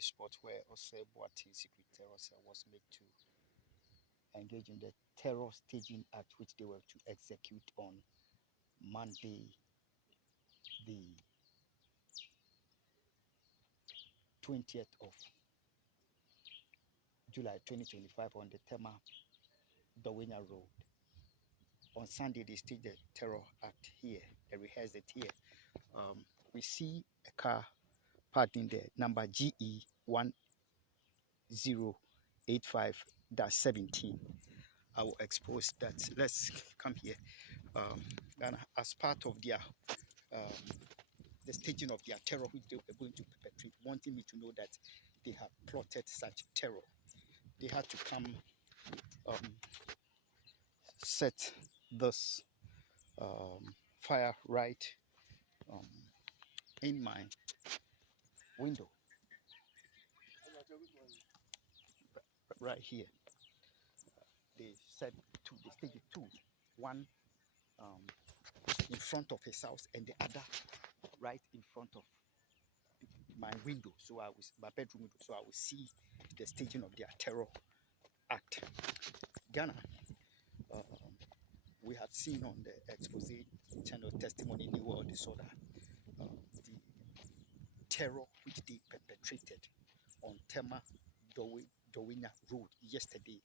spot where Osei secret terror cell was made to engage in the terror staging act which they were to execute on Monday, the 20th of July 2025 on the Tema Dawina Road. On Sunday, they staged the terror act here. They rehearsed it here. We see a car parked in there, number GE1085-17. I will expose that. Let's come here. And as part of their the staging of their terror, which they were going to perpetrate, wanting me to know that they had plotted such terror, they had to come set this fire right in my window, right here. They said two, they staged two, one in front of his house and the other right in front of my window, so I was my bedroom window, so I will see the staging of their terror act. Ghana, we had seen on the expose channel Testimony New World Disorder the terror which they perpetrated on Tema Dawina Road yesterday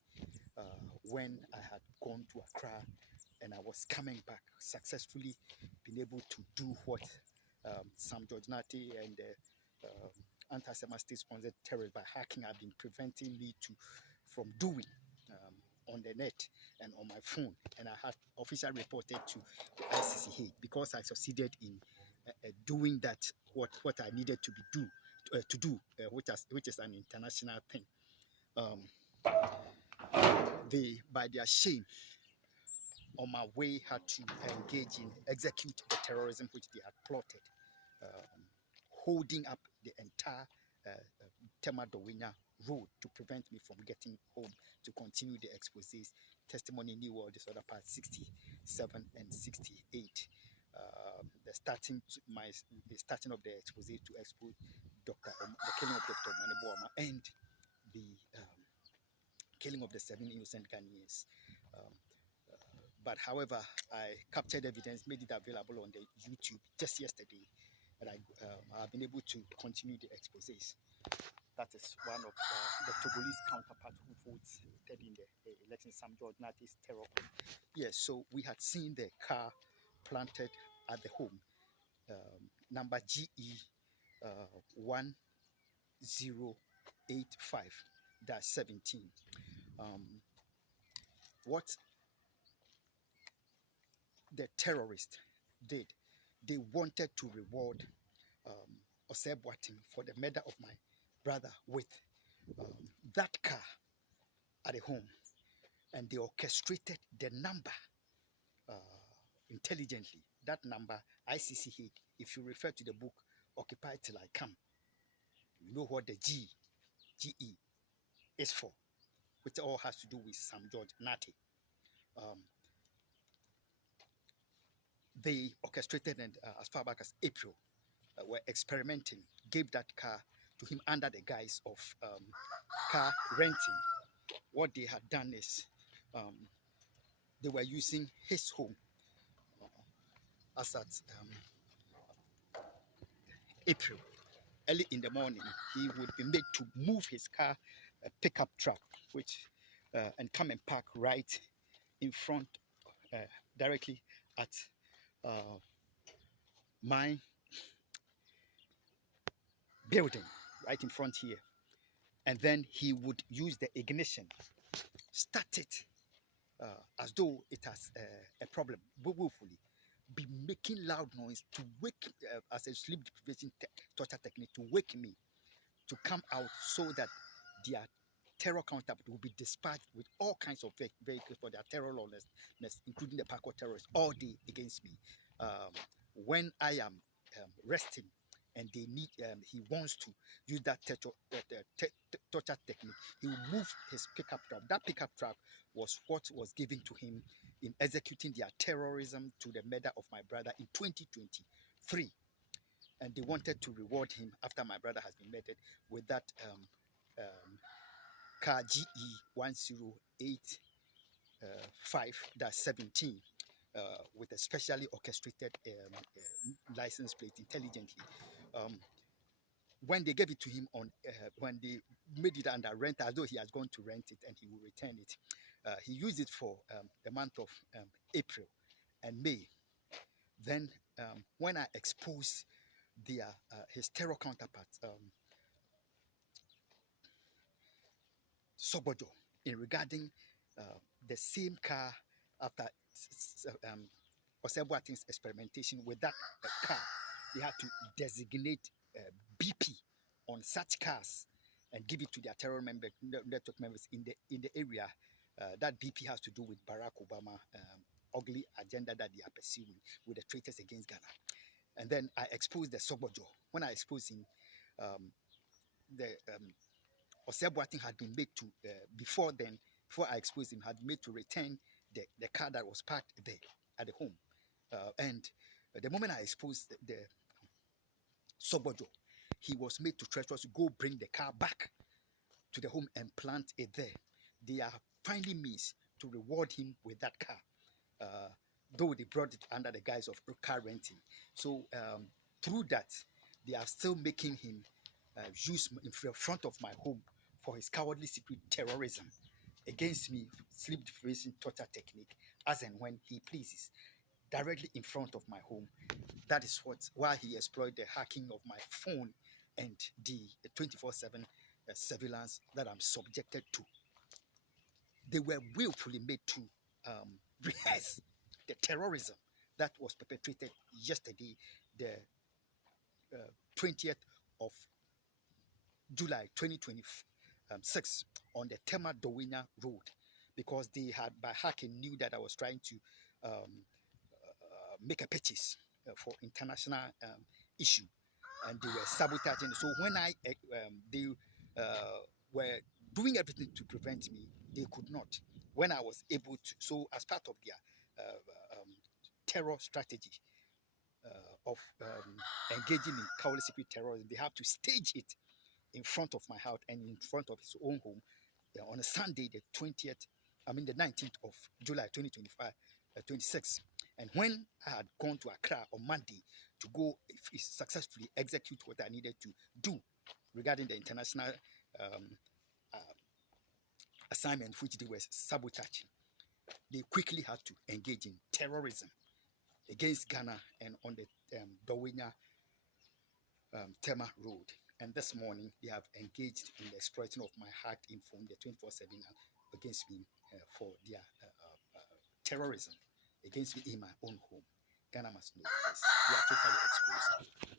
when I had gone to Accra and I was coming back, successfully been able to do what Sam George Nati and the anti-Semitic sponsored terrorists by hacking have been preventing me from doing on the net and on my phone. And I had officially reported to the ICC because I succeeded in doing that what I needed to do, which is an international thing. They, by their shame, on my way, had to engage in execute the terrorism which they had plotted, holding up the entire Tema Dawina road to prevent me from getting home to continue the exposés. Testimony New World Disorder Part 67 and 68. The starting of the expose to expose the killing of Dr. Manebo and the killing of the 7 innocent Ghanaians. But however, I captured evidence, made it available on the YouTube just yesterday, and I've been able to continue the exposés. That is one of the Togolese counterpart who voted in the election, Sam George Nati's terror. Yes, so we had seen the car planted at the home, number GE 1085-17. What the terrorists did, they wanted to reward Osei for the murder of my brother with that car at the home, and they orchestrated the number intelligently. That number, ICC hid. If you refer to the book Occupy Till I Come, you know what the GE is for, which all has to do with Sam George Nati. They orchestrated, and as far back as April, were experimenting, gave that car to him under the guise of car renting. What they had done is they were using his home as at April. Early in the morning, he would be made to move his car, a pickup truck, which and come and park right in front, directly at my building, right in front here. And then he would use the ignition, start it as though it has a problem, willfully, be making loud noise to wake, as a sleep deprivation torture technique, to wake me to come out so that their terror counter will be dispatched with all kinds of vehicles for their terror lawlessness, including the Paco terrorists, all day against me. When I am resting and they need, he wants to use that torture technique, he will move his pickup truck. That pickup truck was what was given to him in executing their terrorism to the murder of my brother in 2023. and they wanted to reward him after my brother has been murdered with that car GE1085-17 with a specially orchestrated license plate intelligently. Um, when they gave it to him when they made it under rent, as though he has gone to rent it and he will return it, he used it for the month of April and May. Then, when I exposed their his terror counterpart, Sobojo, in regarding the same car after Osebuatin's experimentation with that car, they had to designate BP on such cars and give it to their network members in the area. That BP has to do with Barack Obama ugly agenda that they are pursuing with the traitors against Ghana. And then I exposed the Sobojo. When I exposed him, the Osebuatin had been made to before then. Before I exposed him, had made to return the car that was parked there at the home. And the moment I exposed the Sobojo, he was made to treacherous go bring the car back to the home and plant it there. They are finding means to reward him with that car, though they brought it under the guise of car renting. So through that, they are still making him use in front of my home for his cowardly secret terrorism against me, sleep deprivation torture technique, as and when he pleases, directly in front of my home. That is why he exploited the hacking of my phone and the 24/7 surveillance that I'm subjected to. They were willfully made to rehearse the terrorism that was perpetrated yesterday, the 20th of July 2026, on the Tema Dowina Road, because they had, by hacking, knew that I was trying to make a purchase for international issue, and they were sabotaging. So when they were doing everything to prevent me, they could not. When I was able to, so as part of their terror strategy of engaging in cowardly secret terrorism, they have to stage it in front of my house and in front of his own home on a Sunday, the 19th of July 2025, 26. And when I had gone to Accra on Monday to go successfully execute what I needed to do regarding the international assignment which they were sabotaging, they quickly had to engage in terrorism against Ghana and on the Dowenya Tema Road. And this morning, they have engaged in the exploiting of my hacked info, the 24/7 against me for their terrorism against me in my own home. Ghana must know this. We are totally exposed.